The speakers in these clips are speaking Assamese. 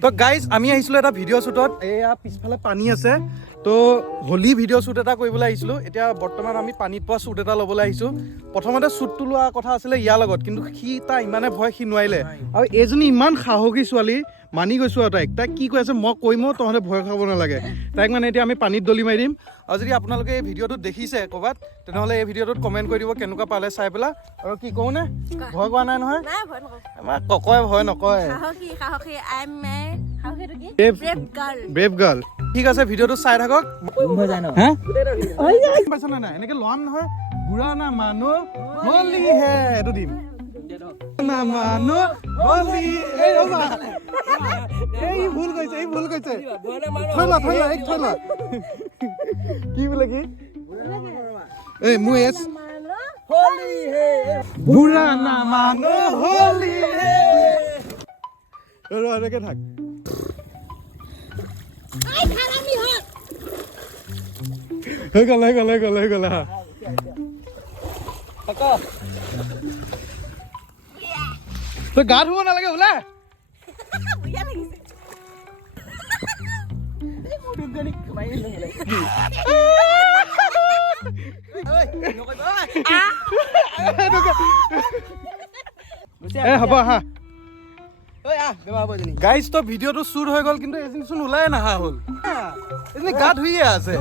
তো গাইজ আমি আহিছিলোঁ এটা ভিডিঅ' শ্বুটত এয়া পিছফালে পানী আছে তো হোলী ভিডিঅ' শ্বুট এটা কৰিবলৈ আহিছিলোঁ এতিয়া বৰ্তমান আমি পানীত পোৱা শ্বুট এটা ল'বলৈ আহিছোঁ প্ৰথমতে শ্বুটটো লোৱা কথা আছিলে ইয়াৰ লগত কিন্তু সি তাৰ ইমানে ভয় সি নোৱাৰিলে আৰু এইজনী ইমান সাহসী ছোৱালী মানি গৈছোঁ আৰু তাইক কি কৈ আছে মই কৈমো তহঁতে ভয় খাব নালাগে তাইক মানে এতিয়া আমি পানীত দলি মাৰি দিম আৰু যদি আপোনালোকে এই ভিডিঅ'টোত দেখিছে ক'ৰবাত তেনেহ'লে এই ভিডিঅ'টোত কমেণ্ট কৰি দিব কেনেকুৱা পালে চাই পেলাই আৰু কি কওঁ নে ভয় কৰা নাই নহয় আমাৰ ককয়ে ভয় নকয় ব্ৰেভ গাৰ্ল ঠিক আছে ভিডিঅ'টো চাই থাকক পাইছা নাই এনেকে ল'ম নহয় বুঢ়া না মানুহ হলি হে এইটো দিম না মানুহ হলি এই ভুল কৈছে থৈ ল কি বোলে কি এই মোৰ এছ হলি হে বুঢ়া না মানুহ হলি হে এনেকে থাক হৈ গ'ল হা তই গা ধুব নালাগে ওলা হ'ব হা গাইজ তো ভিডিঅ'টো শ্বুট হৈ গ'ল কিন্তু এজনী চোন ওলাই নাহা হ'ল এজনী গা ধুইয়ে আছে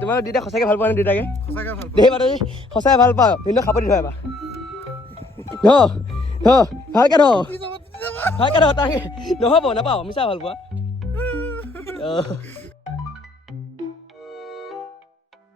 তোমাৰ দুইটা সঁচাকে ভাল পোৱা নে দুইটাকে সঁচাই ভাল পাওঁ কিন্তু খাপতি ধৰা এবাৰ ভালকে ভালকে তাকে নহ'ব নাপাওঁ মিছা ভাল পোৱা